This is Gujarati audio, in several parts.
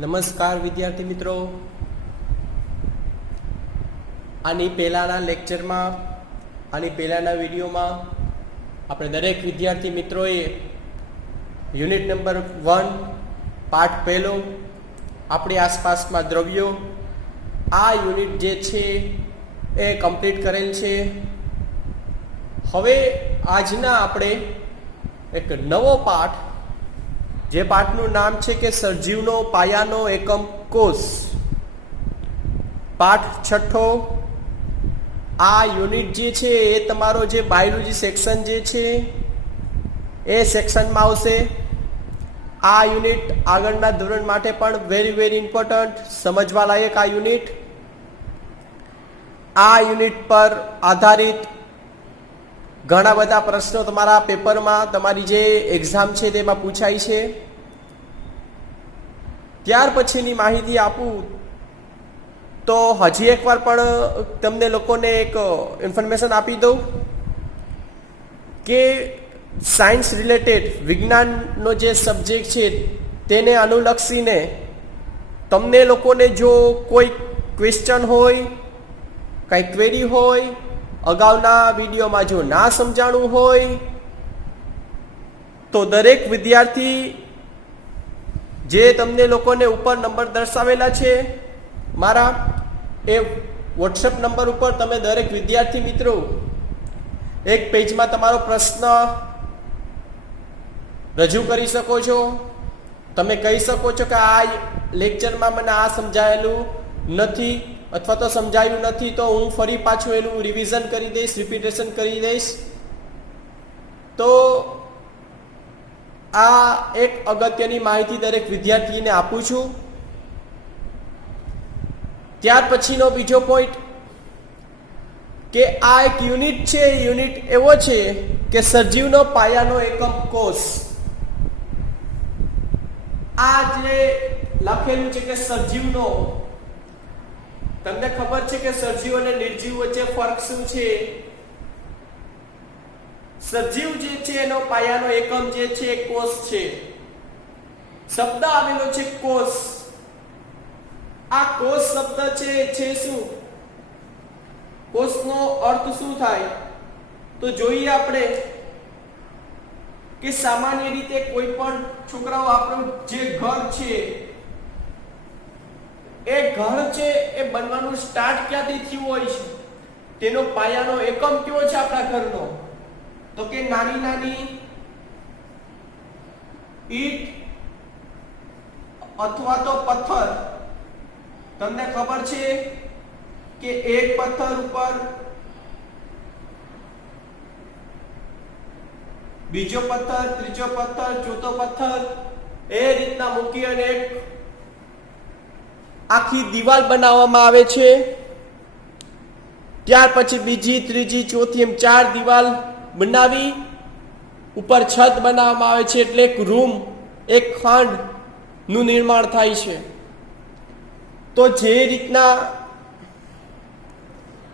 નમસ્કાર વિદ્યાર્થી મિત્રો, આની પહેલાંના લેક્ચરમાં આની પહેલાંના વિડીયોમાં આપણે દરેક વિદ્યાર્થી મિત્રોએ યુનિટ નંબર 1 પાઠ પહેલો આપણી આસપાસમાં દ્રવ્યો આ યુનિટ જે છે એ કમ્પ્લીટ કરેલ છે. હવે આજના આપણે એક નવો પાઠ, જે પાઠનું નામ છે કે સજીવનો પાયાનો એકમ કોષ, પાઠ છઠ્ઠો. આ યુનિટ જે છે એ તમારો જે બાયોલોજી સેક્શન જે છે એ સેક્શનમાં આવશે. આ યુનિટ આગળના ધોરણ માટે પણ વેરી ઇમ્પોર્ટન્ટ, સમજવા લાયક આ યુનિટ. આ યુનિટ પર આધારિત ઘણા બધા પ્રશ્નો તમારા પેપરમાં, તમારી જે એક્ઝામ છે તેમાં પૂછાય છે. ત્યાર પછીની માહિતી આપું તો હજી એકવાર પણ તમને લોકોને એક ઇન્ફોર્મેશન આપી દઉં કે સાયન્સ રિલેટેડ વિજ્ઞાનનો જે સબ્જેક્ટ છે તેને અનુલક્ષીને તમને લોકોને જો કોઈ ક્વેશ્ચન હોય, કંઈ ક્વેરી હોય, અગાઉના વિડીયોમાં જો ના સમજાણું હોય તો દરેક વિદ્યાર્થી જે તમને લોકોને ઉપર નંબર દર્શાવેલા છે મારા, એ વોટ્સએપ નંબર ઉપર તમે દરેક વિદ્યાર્થી મિત્રો એક પેજમાં તમારો પ્રશ્ન રજૂ કરી શકો છો. તમે કહી શકો છો કે આ લેક્ચરમાં મને આ સમજાયેલું નથી અથવા તો સમજાયું નથી, તો હું ફરી પાછું એનું રિવિઝન કરી દઈશ, રિપીટેશન કરી દઈશ. તો આ એક અગત્યની માહિતી દરેક વિદ્યાર્થીને આપું છું. ત્યાર પછીનો બીજો પોઈન્ટ કે આ એક યુનિટ છે, યુનિટ એવો છે કે સજીવનો પાયાનો એકમ કોષ. આ જે લખેલું છે કે સજીવનો, તમને ખબર છે કે સજીવ અને નિર્જીવ વચ્ચે ફરક શું છે? સજીવ જે છે એનો પાયાનો એકમ જે છે કોષ છે. શબ્દ આવેલો છે કોષ. આ કોષ શબ્દ છે શું? કોષનો અર્થ શું થાય? તો જોઈએ આપણે કે સામાન્ય રીતે કોઈ પણ છોકરાઓ આપણું જે ઘર છે એ ઘર છે એ બનવાનું સ્ટાર્ટ ક્યાંથી થયું હોય છે? તેનો પાયાનો એકમ કયો છે આપણા ઘરનો? તો કે નાની નાની ઈંટ અથવા તો પથ્થર. તમને ખબર છે કે એક પથ્થર ઉપર બીજો પથ્થર, ત્રીજો પથ્થર, ચોથો પથ્થર, એ રીતના મૂકી અને એક આખી દિવાલ બનાવવામાં આવે છે. ત્યાર પછી બીજી, ત્રીજી, ચોથી એમ 4 દિવાલ બનાવી ઉપર છત બનાવવામાં આવે છે. એટલે એક રૂમ, એક ખંડ નું નિર્માણ થાય છે. તો જે રીતના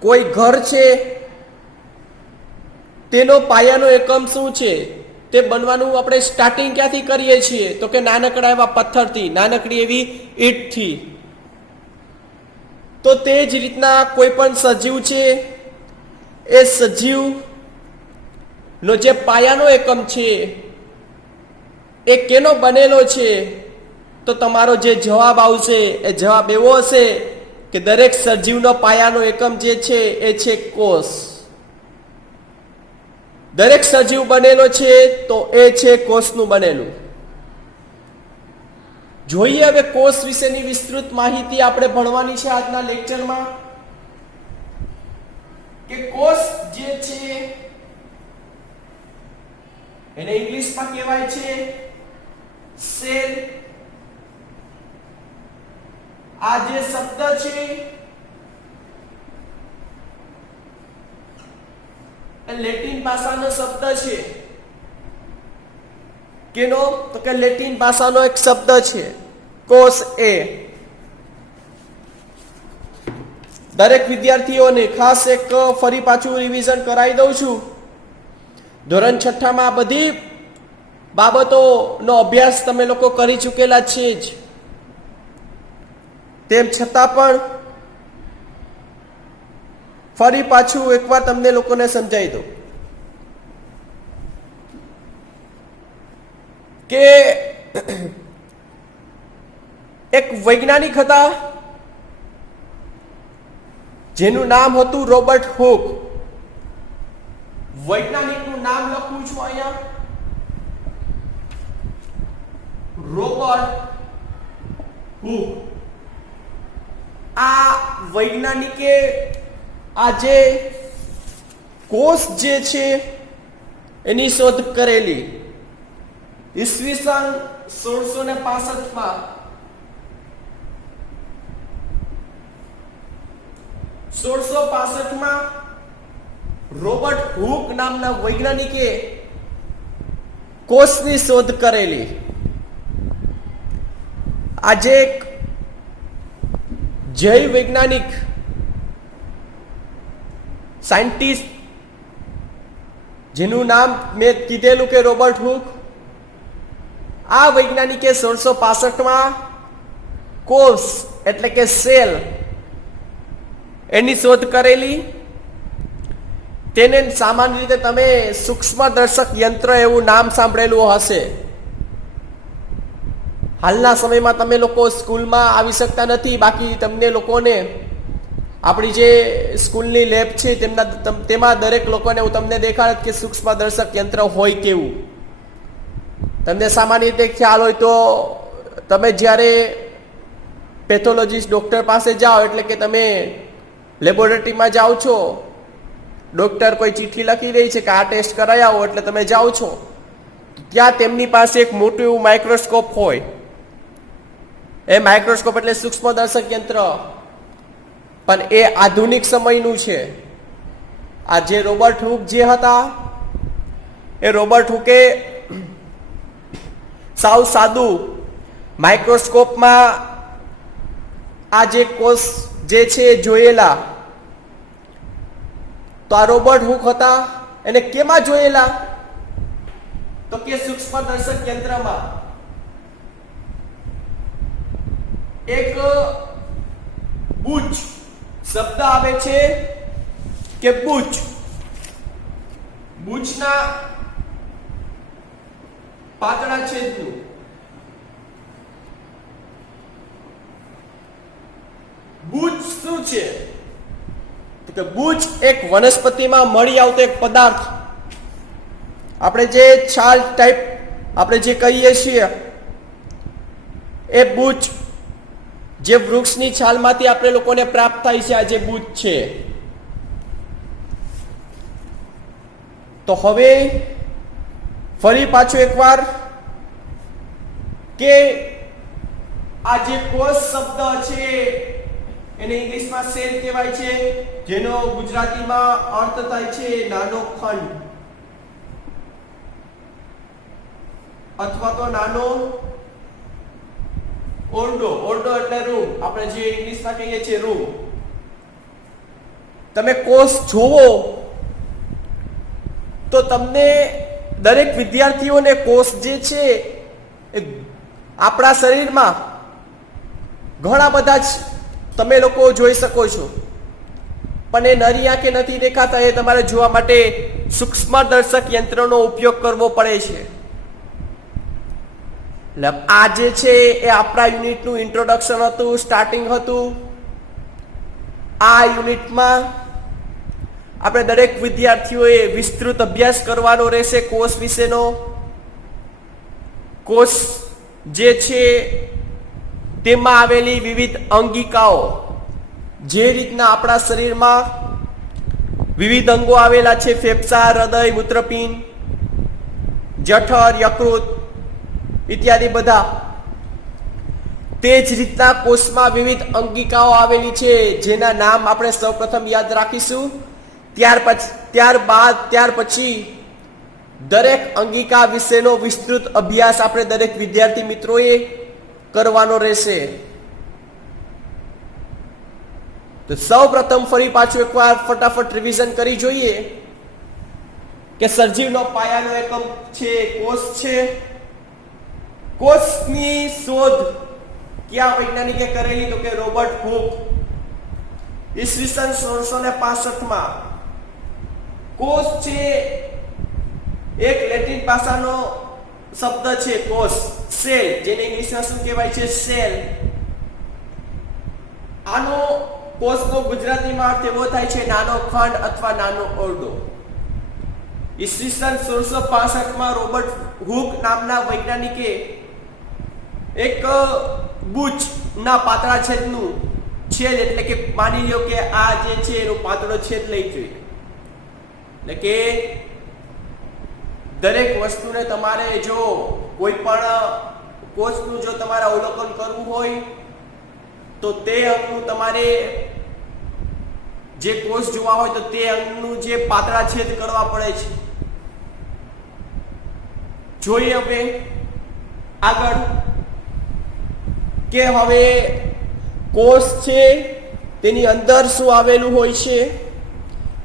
કોઈ ઘર છે તેનો પાયાનો એકમ શું છે? તે બનવાનું આપણે સ્ટાર્ટિંગ ક્યાંથી કરીએ છીએ? તો કે નાનકડા એવા પથ્થરથી, નાનકડી એવી ઈંટથી. તો તે જ રીતના કોઈ પણ સજીવ છે એ સજીવ નો જે પાયાનો એકમ છે એ કેનો બનેલો છે? તો તમારો જે જવાબ આવશે એ જવાબ એવો હશે કે દરેક સજીવનો પાયાનો એકમ જે છે એ છે કોષ. દરેક સજીવ બનેલો છે તો એ છે કોષનું બનેલું. જોઈએ હવે કોષ વિશેની વિસ્તૃત માહિતી આપણે ભણવાની છે આજના લેક્ચરમાં. કે કોષ જે છે એને ઇંગ્લિશમાં કહેવાય છે સેલ. આ જે શબ્દ છે એ લેટિન ભાષાનો શબ્દ છે. કેનો? તો કે લેટિન ભાષાનો એક શબ્દ છે કોષ. એ દરેક વિદ્યાર્થીઓને ખાસ એક ફરી પાછું રિવિઝન કરાવી દઉં છું. ધોરણ 6 માં બધી બાબતોનો અભ્યાસ તમે લોકો કરી ચૂકેલા છે જ. તેમ છતાં પણ ફરી પાછું એકવાર તમને લોકોને સમજાવી દઉં કે એક વૈજ્ઞાનિક હતા જેનું નામ હતું રોબર્ટ હુક. વૈજ્ઞાનિકનું નામ લખું છું અહીંયા, રોબર્ટ હુક. આ વૈજ્ઞાનિકે આજે કોષ જે છે એની શોધ કરેલી. ઈસવીસન 1665 માં રોબર્ટ હુક નામના વૈજ્ઞાનિકે કોષની શોધ કરેલી. આજે એક જૈવ વૈજ્ઞાનિક સાયન્ટિસ્ટ જેનું નામ મેં કીધેલું કે રોબર્ટ હુક, આ વૈજ્ઞાનિકે 1665 કોષ એટલે કે સેલ એની શોધ કરેલી. તેને સામાન્ય રીતે તમે સૂક્ષ્મદર્શક યંત્ર એવું નામ સાંભળેલું હશે. હાલના સમયમાં તમે લોકો સ્કૂલમાં આવી શકતા નથી, બાકી તમને લોકોને આપણી જે સ્કૂલની લેબ છે તેમાં દરેક લોકોને હું તમને દેખાડ કે સૂક્ષ્મદર્શક યંત્ર હોય કેવું. તમને સામાન્ય રીતે ખ્યાલ હોય તો તમે જ્યારે પેથોલોજીસ્ટ ડૉક્ટર પાસે જાઓ એટલે કે તમે લેબોરેટરીમાં જાઓ છો, ડૉક્ટર કોઈ ચિઠ્ઠી લખી દે છે કે આ ટેસ્ટ કરાવી આવો, એટલે તમે જાઓ છો ત્યાં તેમની પાસે એક મોટું એવું માઇક્રોસ્કોપ હોય. એ માઇક્રોસ્કોપ એટલે સૂક્ષ્મદર્શક યંત્ર, પણ એ આધુનિક સમયનું છે. આ જે રોબર્ટ હુક જે હતા એ રોબર્ટ હુકે સાવ સાદું માઇક્રોસ્કોપમાં આ જે કોષ જે છે જોયેલા. તો આ રોબર્ટ હુક હતા એને કેમાં જોયેલા? તો કે સૂક્ષ્મદર્શક યંત્રમાં. એક બુચ શબ્દ આવે છે કે બુચ. બુચના પાતળા છેદનું બુચ શું છે? તો કે બુચ એક વનસ્પતિમાં મળી આવતો એક પદાર્થ. આપણે જે છાલ ટાઈપ આપણે જે કહીએ છીએ એ બુચ, જે વૃક્ષની છાલમાંથી આપણે લોકોને પ્રાપ્ત થાય છે, આ જે બુચ છે. તો હવે ફરી પાછું એકવાર કે આ જે કોષ શબ્દ છે એને ઇંગ્લિશમાં સેલ કહેવાય છે, જેનો ગુજરાતીમાં અર્થ થાય છે નાનો ખંડ અથવા તો નાનો ઓરડો. ઓરડો એટલે રૂમ, આપણે જે ઇંગ્લિશમાં કહીએ છીએ રૂમ. તમે કોષ જોવો તો તમને દરેક વિદ્યાર્થીઓને કોષ જે છે એ આપણા શરીરમાં ઘણા બધા જ તમે લોકો જોઈ શકો છો, પણ એ નરી આંખે નથી દેખાતા. એ તમારે જોવા માટે સૂક્ષ્મદર્શક યંત્રનો ઉપયોગ કરવો પડે છે. આ જે છે એ આપણા યુનિટનું ઇન્ટ્રોડક્શન હતું, સ્ટાર્ટિંગ હતું. આ યુનિટમાં આપણે દરેક વિદ્યાર્થીઓએ વિસ્તૃત અભ્યાસ કરવાનો રહેશે કોષ વિશેનો. કોષ જે છે તેમાં આવેલી વિવિધ અંગિકાઓ, જે રીતના આપણા શરીરમાં વિવિધ અંગો આવેલા છે, ફેફસા, હૃદય, મૂત્રપિંડ, જઠર, યકૃત ઇત્યાદિ બધા, તે જ રીતના કોષમાં વિવિધ અંગિકાઓ આવેલી છે જેના નામ આપણે સૌપ્રથમ યાદ રાખીશું. ત્યાર પછી દરેક અંગિકા વિશેનો વિસ્તૃત અભ્યાસ આપણે દરેક વિદ્યાર્થી મિત્રોએ કરવાનો રહેશે. તો સૌપ્રથમ ફરી પાછું એકવાર ફટાફટ રિવિઝન કરી જોઈએ કે સજીવનો પાયાનો એકમ છે કોષ છે. કોષની શોધ કયા વૈજ્ઞાનિકે કરેલી? તો કે રોબર્ટ હુક. ઈસવીસન 1665 કોષ છે એક લેટિન ભાષાનો શબ્દ છે કોષ, સેલ, જેને ઇંગ્લિશમાં શું કહેવાય છે? સેલ. આનો કોષનો ગુજરાતીમાં અર્થ એવો થાય છે નાનો ખંડ અથવા નાનો ઓરડો. ઈસવીસન 1665 રોબર્ટ હુક નામના વૈજ્ઞાનિકે એક બુચ ના પાતળા છેદનું છેદ, એટલે કે માની લ્યો કે આ જે છે એનો પાતળો છેદ લઈ જોઈએ. એટલે કે દરેક વસ્તુને તમારે જો કોઈ પણ કોષનું જો તમારે અવલોકન કરવું હોય તો તે અંગનું તમારે જે કોષ જોવા હોય તો તે અંગનું જે પાતળા છેદ કરવા પડે છે. જોઈએ હવે આગળ કે હવે કોષ છે તેની અંદર શું આવેલું હોય છે,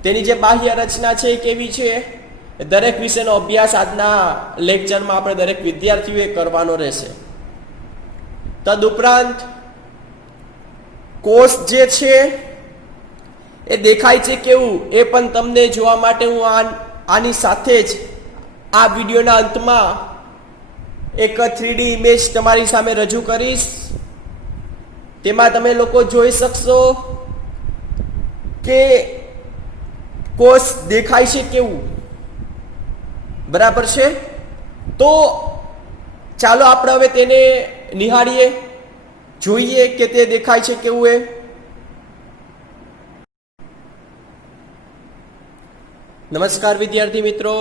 તેની જે બાહ્ય રચના છે એ કેવી છે, દરેક વિષયનો અભ્યાસ આજના લેક્ચરમાં આપણે દરેક વિદ્યાર્થીઓએ કરવાનો રહેશે. તદુપરાંત કોષ જે છે એ દેખાય છે કેવું એ પણ તમને જોવા માટે હું આની સાથે જ આ વિડીયોના અંતમાં એક 3D ઇમેજ તમારી સામે રજૂ કરીશ. તેમાં તમે લોકો જોઈ શકશો કે કોષ દેખાય છે કેવું. બરાબર છે? તો ચાલો આપણે હવે તેને નિહાળીએ, જોઈએ કે તે દેખાય છે કેવું. નમસ્કાર વિદ્યાર્થી મિત્રો.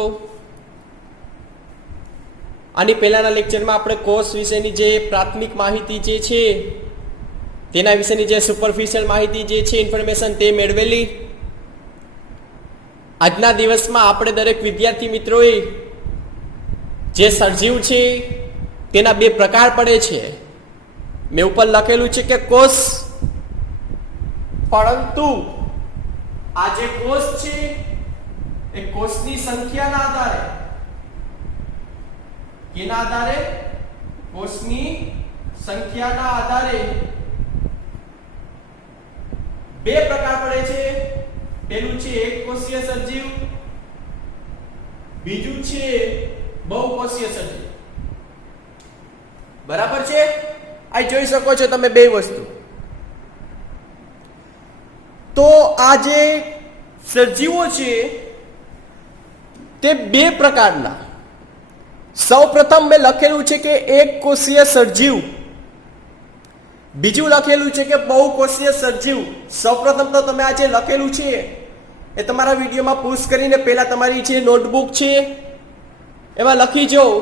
આની પહેલાના લેક્ચરમાં આપણે કોષ વિશેની જે પ્રાથમિક માહિતી જે છે તેના વિશેની જે સુપરફિશિયલ માહિતી જે છે ઇન્ફોર્મેશન તે મેળવેલી. આજના દિવસમાં આપણે દરેક વિદ્યાર્થી મિત્રોએ જે સજીવ છે તેના બે પ્રકાર પડે છે. મેં ઉપર લખેલું છે કે કોષ, પરંતુ આ જે કોષ છે એ કોષની સંખ્યાના આધારે, કેના આધારે? કોષની સંખ્યાના આધારે બે પ્રકાર પડે છે. પહેલું છે એક કોષીય સજીવ, બીજું છે બહુકોષીય સજીવ. બરાબર છે? આ જોઈ શકો છો તમે બે વસ્તુ. તો આ જે સજીવો છે તે બે પ્રકારના. સૌપ્રથમ મેં લખેલું છે કે એક કોષીય સજીવ, બીજું લખેલું છે કે બહુકોષીય સજીવ. સૌપ્રથમ તો તમે આ જે લખેલું છે એ તમારા વિડીયોમાં પુશ કરીને પહેલા તમારી જે નોટબુક છે એમાં લખી જાઓ.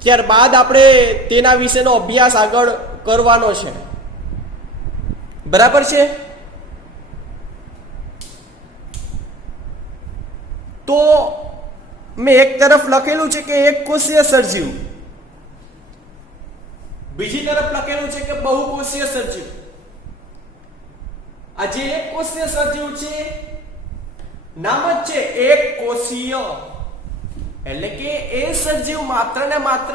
ત્યારબાદ આપણે તેના વિશેનો અભ્યાસ આગળ કરવાનો છે. બરાબર છે? તો મેં એક તરફ લખેલું છે કે એક કોષીય સજીવ, બીજી તરફ લખેલું છે કે બહુકોષીય સજીવ. આ જે એક કોષીય સજીવ છે નામ જ છે એક કોષીય, એટલે કે એ સજીવ માત્ર ને માત્ર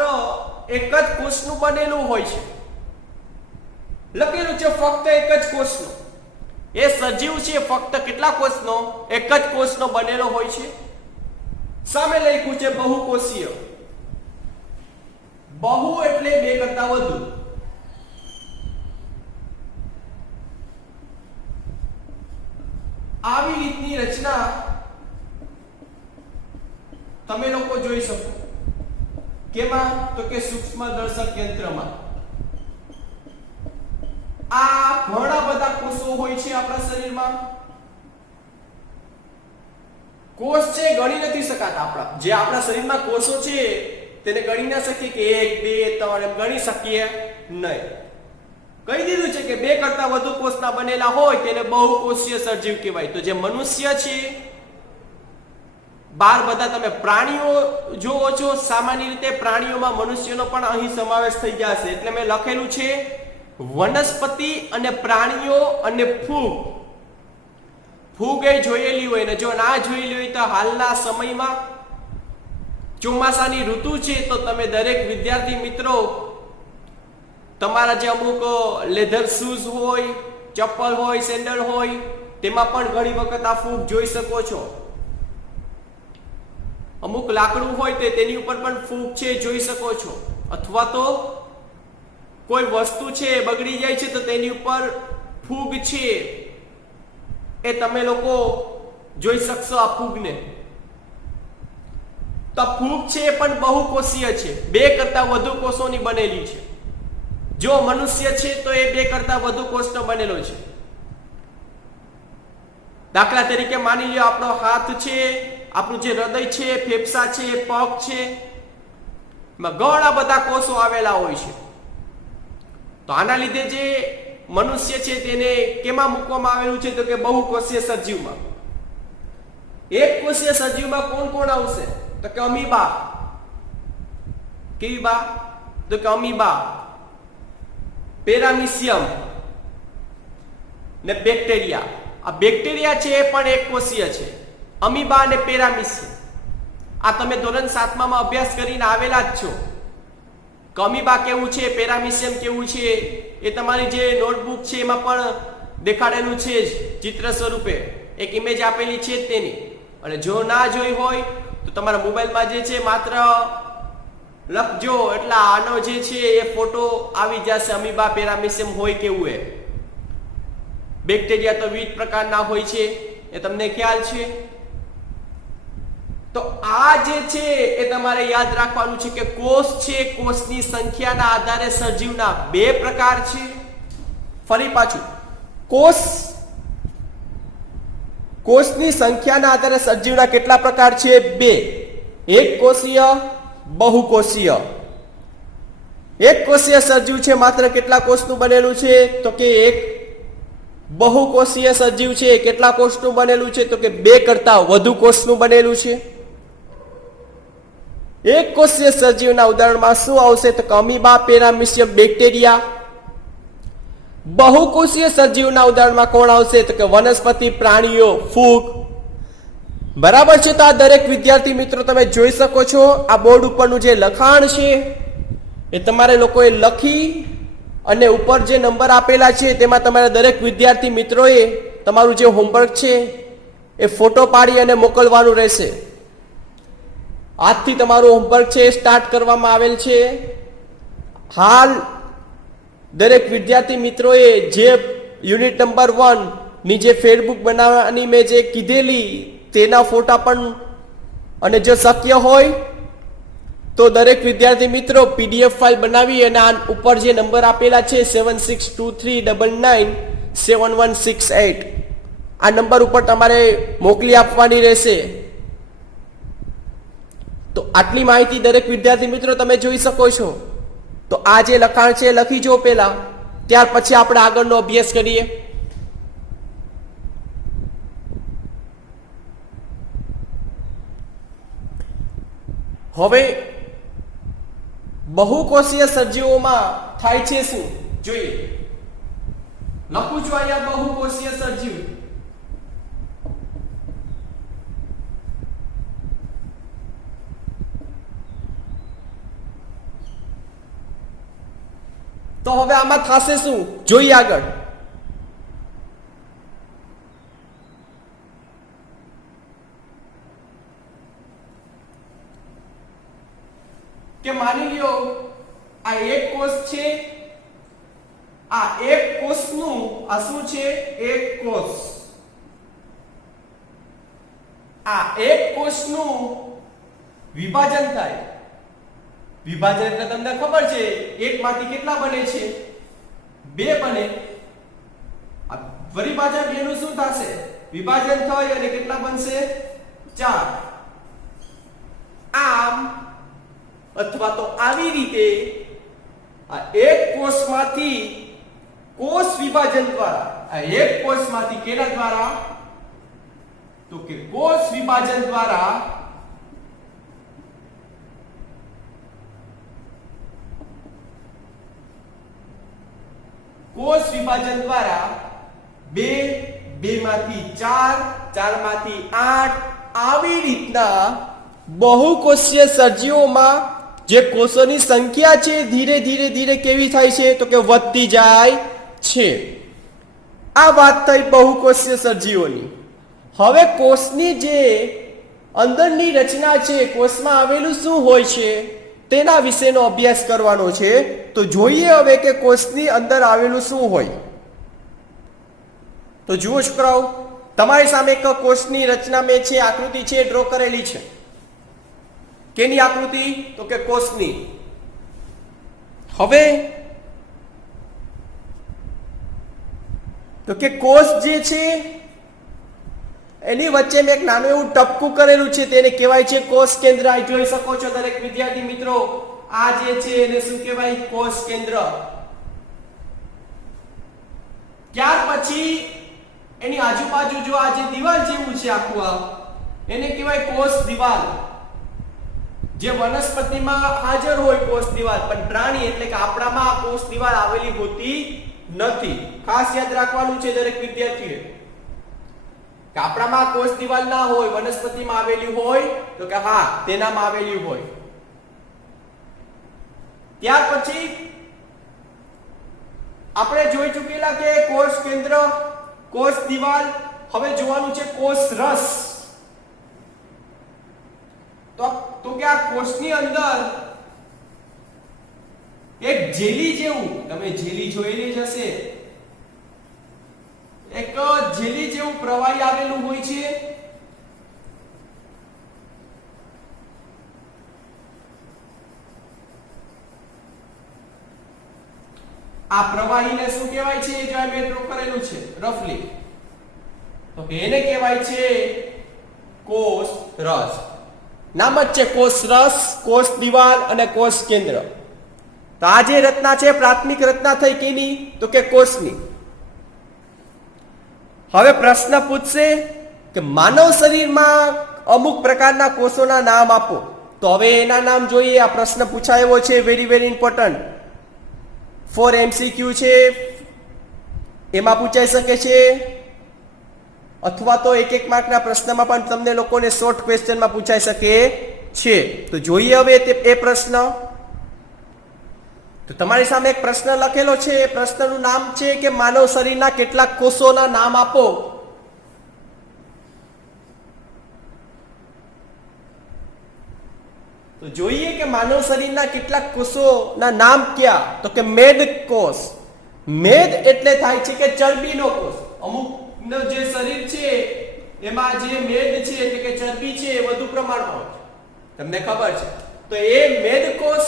એક જ કોષનું બનેલું હોય છે. લખેલું છે ફક્ત એક જ કોષનો. એ સજીવ છે ફક્ત કેટલા કોષનો? એક જ કોષનો બનેલો હોય છે. સામે લખ્યું છે બહુકોષીય. બહુ એટલે બે કરતા વધુ. આવી રીતની રચના તમે લોકો જોઈ શકો. કેમાં? તો કે સૂક્ષ્મદર્શક યંત્રમાં. આ ઘણા બધા કોષો હોય છે આપણા શરીરમાં. કોષ છે ગણી નથી શકાતા. આપણા શરીરમાં કોષો છે તેને ગણી ના શકીએ કે 1 2 3 એમ ગણી શકીએ નહીં. કહી દીધું છે કે બે કરતા વધુ કોષના બનેલા હોય તેને બહુકોષીય સજીવ કહેવાય. તો જે મનુષ્ય છે, બાર બધા તમે પ્રાણીઓ જોવો છો, સામાન્ય રીતે પ્રાણીઓમાં મનુષ્યનો પણ અહીં સમાવેશ થઈ જશે. એટલે મેં લખેલું છે વનસ્પતિ અને પ્રાણીઓ અને ફૂગ. ફૂગ એ જોયેલી હોય ને જો ના જોયેલી હોય તો હાલના સમયમાં ચોમાસાની ઋતુ છે તો તમે દરેક વિદ્યાર્થી મિત્રો તમારા જે અમુક લેધર શૂઝ હોય, ચપ્પલ હોય, સેન્ડલ હોય, તેમાં પણ ઘણી વખત આ ફૂગ જોઈ શકો છો. અમુક લાકડું હોય તે તેની ઉપર પણ ફૂગ છે જોઈ શકો છો. અથવા તો કોઈ વસ્તુ છે બગડી જાય છે તો તેની ઉપર ફૂગ છે એ તમે લોકો જોઈ શકશો આ ફૂગને. તો ફૂગ છે પણ બહુકોષીય છે, 2 કરતા વધુ કોષોની બનેલી છે. જો મનુષ્ય છે તો એ 2 કરતા વધુ કોષનો બનેલો છે. દાખલા તરીકે માની લો આપણો હાથ છે, આપણું જે હૃદય છે, ફેફસા છે, પગ છે, એમાં ઘણા બધા કોષો આવેલા હોય છે. તો આના લીધે જે મનુષ્ય છે તેને કેમાં મૂકવામાં આવેલું છે તો કે બહુકોષીય સજીવમાં. એક કોષીય સજીવમાં કોણ કોણ આવશે તો કે અમીબા. કેવી બા તો કે અમીબા, પેરામીશિયમ ને બેક્ટેરિયા. આ બેક્ટેરિયા છે એ પણ એક કોષીય છે. અમીબા અને પેરામીશિયમ આ તમે ધોરણ 7 માં અભ્યાસ કરીને આવેલા જ છો. અમીબા કેવું છે, પેરામીશિયમ કેવું છે એ તમારી જે નોટબુક છે એમાં પણ દેખાડેલું છે જ ચિત્ર સ્વરૂપે, એક ઇમેજ આપેલી છે જ તેની. અને જો ના જોઈ હોય તો તમારા મોબાઈલમાં જે છે માત્ર લખજો એટલે આનો જે છે એ ફોટો આવી જશે, અમીબા પેરામીશિયમ હોય કેવું એ. બેક્ટેરિયા તો વિવિધ પ્રકારના હોય છે એ તમને ખ્યાલ છે. તો આ જે છે એ તમારે યાદ રાખવાનું છે કે કોષ છે, કોષની સંખ્યાના આધારે સજીવના 2 પ્રકાર છે. ફરી પાછું, કોષની સંખ્યાના આધારે સજીવના કેટલા પ્રકાર છે? 2. એક કોષીય, બહુકોષીય. એક કોષીય સજીવ છે માત્ર કેટલા કોષનું બનેલું છે તો કે એક. બહુકોષીય સજીવ છે કેટલા કોષનું બનેલું છે તો કે 2 કરતા વધુ કોષનું બનેલું છે. એક કોષીય સજીવના ઉદાહરણમાં શું આવશે તો કે અમીબા, પેરામીશિયમ, બેક્ટેરિયા. બહુકોષીય સજીવના ઉદાહરણમાં કોણ આવશે તો કે વનસ્પતિ, પ્રાણીઓ, ફૂગ. બરાબર છે. તો આ દરેક વિદ્યાર્થી મિત્રો તમે જોઈ શકો છો આ બોર્ડ ઉપરનું જે લખાણ છે એ તમારે લોકોએ લખી અને ઉપર જે નંબર આપેલા છે તેમાં તમારા દરેક વિદ્યાર્થી મિત્રોએ તમારું જે હોમવર્ક છે એ ફોટો પાડી અને મોકલવાનું રહેશે. આજથી તમારું હોમવર્ક છે સ્ટાર્ટ કરવામાં આવેલ છે. હાલ દરેક વિદ્યાર્થી મિત્રોએ જે યુનિટ નંબર 1 ની જે ફેરબુક બનાવવાની મેં જે કીધેલી તેના ફોટા પણ, અને જો શક્ય હોય તો દરેક વિદ્યાર્થી મિત્રો PDF ફાઇલ બનાવી અને આ ઉપર જે નંબર આપેલા છે 7623997168 આ નંબર ઉપર તમારે મોકલી આપવાની રહેશે. તો આટલી માહિતી દરેક વિદ્યાર્થી મિત્રો તમે જોઈ શકો છો. તો આ જે લખાણ છે લખી જો પહેલા, ત્યાર પછી આપણે આગળનો અભ્યાસ કરીએ. હવે બહુકોષીય સજીવોમાં થાય છે શું જોઈએ. લખું છું અહીંયા બહુકોષીય સજીવ. તો હવે આમાં થશે શું જોઈએ આગળ. કે માની લ્યો આ એક કોષ છે, આ એક કોષનું આ શું છે એક કોષ. આ એક કોષનું વિભાજન થાય. વિભાજન એટલે તમને ખબર છે એકમાંથી કેટલા બને છે 2 બને. આ પરિભાજન 2 નું શું થશે વિભાજન થાય અને કેટલા બનશે 4. આમ અથવા તો આવી રીતે આ એક કોષમાંથી કોષ વિભાજન દ્વારા, આ એક કોષમાંથી કેના દ્વારા તો કે કોષ વિભાજન દ્વારા કોષ વિભાજન દ્વારા 2, 2 માંથી 4, 4 માંથી 8 આવી રીતના બહુકોષીય સજીવોમાં જે કોષોની સંખ્યા છે ધીરે ધીરે ધીરે કેવી થાય છે તો કે વધતી જાય છે. આ વાત થઈ બહુકોષીય સજીવોની. હવે કોષની જે અંદરની રચના છે, કોષમાં આવેલું શું હોય છે તેના વિશેનો અભ્યાસ કરવાનો છે. તો જોઈએ હવે કે કોષની અંદર આવેલું શું હોય. તો જુઓ છોકરાઓ, તમારી સામે એક કોષની રચના મેં છે, આકૃતિ છે, ડ્રો કરેલી છે. કેની આકૃતિ તો કે કોષની. હવે તો કે કોષ જે છે એની વચ્ચે મેં એક નાનું એવું ટપકું કરેલું છે, તેને કહેવાય છે કોષ કેન્દ્ર. આ જોઈ શકો છો દરેક વિદ્યાર્થી મિત્રો, આ જે છે એને શું કહેવાય? કોષ કેન્દ્ર. ત્યાર પછી એની આજુબાજુ જો આ જે દિવાલ જેવું છે આખું, આ એને કહેવાય કોષ દિવાલ. જે વનસ્પતિમાં હાજર હોય કોષ દિવાલ, પણ પ્રાણી એટલે કે આપણામાં આ કોષ દિવાલ આવેલી હોતી નથી. ખાસ યાદ રાખવાનું છે દરેક વિદ્યાર્થીએ કે આપણામાં કોષ દિવાલ ના હોય, વનસ્પતિમાં આવેલી હોય તો કે હા તેનામાં આવેલી હોય. ત્યાર પછી આપણે જોઈ ચૂકેલા કે કોષ કેન્દ્ર, કોષ દિવાલ. હવે જોવાનું છે કોષ રસ. તો કે આ કોષની અંદર એક જેલી જેવું, તમે જેલી જોયેલી જ હશે, એક જેલી જેવું પ્રવાહી આવેલું હોય છે. આ પ્રવાહીને શું કહેવાય છે? જો મેં ડ્રો કરેલું છે રફલી, તો એને કહેવાય છે કોષ રસ. નામ જ છે કોષ રસ, કોષ દિવાલ અને કોષ કેન્દ્ર. તો આ જે રચના છે પ્રાથમિક રચના થઈ કેની તો કે કોષની. હવે પ્રશ્ન પૂછશે કે માનવ શરીરમાં અમુક પ્રકારના કોષોના નામ આપો. તો હવે એના નામ જોઈએ. આ પ્રશ્ન પૂછાયો છે, વેરી વેરી ઇમ્પોર્ટન્ટ. 4 MCQ છે, એમાં પૂછાઈ શકે છે, અથવા તો એક માર્કના પ્રશ્નમાં પણ તમને લોકોને શોર્ટ ક્વેશ્ચનમાં પૂછાઈ શકે છે. તો જોઈએ હવે એ પ્રશ્ન. તો તમારી સામે એક પ્રશ્ન લખેલો છે. એ પ્રશ્નનું નામ છે કે માનવ શરીરના કેટલાક કોષોના નામ આપો. તો જોઈએ કે માનવ શરીરના કેટલાક કોષોના નામ કયા તો કે મેદ કોષ. મેદ એટલે થાય છે કે ચરબીનો કોષ. અમુક જે શરીર છે એમાં જે મેદ છે એટલે કે ચરબી છે એ વધુ પ્રમાણમાં હોય, તમને ખબર છે. તો એ મેદ કોષ.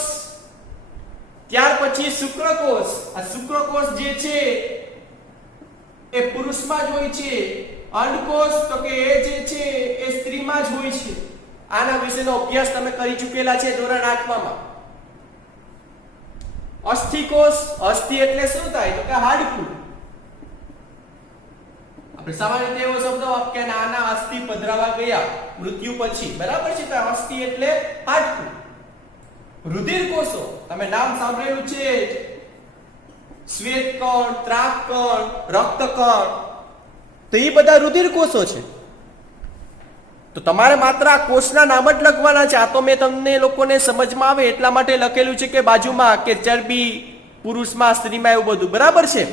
ત્યાર પછી શુક્રકોષ. આ શુક્રકોષ જે છે એ પુરુષમાં જ હોય છે. અંડકોષ તો કે એ જે છે એ સ્ત્રીમાં જ હોય છે. આના વિશેનો અભ્યાસ તમે કરી ચૂકેલા છે ધોરણ 8માં. અસ્થિકોષ. અસ્થિ એટલે શું થાય તો કે હાડકું. આપણે સામાન્ય રીતે એવો શબ્દ કે નાના અસ્થિ પધરાવા ગયા મૃત્યુ પછી, બરાબર છે. તો અસ્થિ એટલે હાડકું. રુધિર કોષો, તમે નામ સાંભળેલું છે, શ્વેત કણ, ત્રાક કણ, રક્ત કણ. તો એ બધા રુધિર કોષો છે. તો તમારે માત્ર આ કોષના નામ જ લખવાના છે. આ તો મેં તમને લોકોને સમજમાં આવે એટલા માટે લખેલું છે કે બાજુમાં કે ચરબી પુરુષમાં, સ્ત્રીમાં, એવું બધું, બરાબર છે.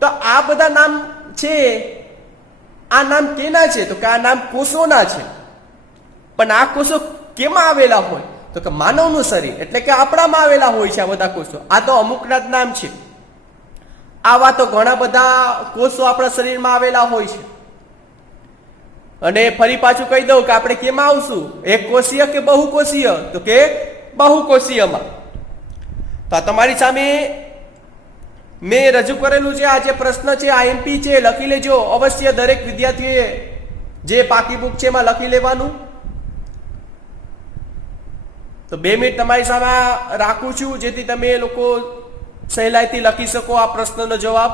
તો આ બધા નામ છે, આ નામ કેના છે તો કે આ નામ કોષોના છે. પણ આ કોષો કેમાં આવેલા હોય તો કે માનવનું શરીર એટલે કે આપણામાં આવેલા હોય છે આ બધા કોષો. આ તો અમુકના જ નામ છે. આવા તો ઘણા બધા કોષો આપણા શરીરમાં આવેલા હોય છે. અને ફરી પાછું કહી દઉં કે આપણે કેમાં આવશું, એક કોષીય કે બહુકોષીય તો કે બહુકોષીયમાં. તો આ તમારી સામે મેં રજૂ કરેલું છે. આ જે પ્રશ્ન છે આ MP છે, લખી લેજો અવશ્ય. દરેક વિદ્યાર્થીએ જે પાકી બુક છે એમાં લખી લેવાનું. તો 2 મિનિટ તમારી સામે રાખું છું જેથી તમે લોકો સહેલાઈથી લખી શકો આ પ્રશ્નનો જવાબ.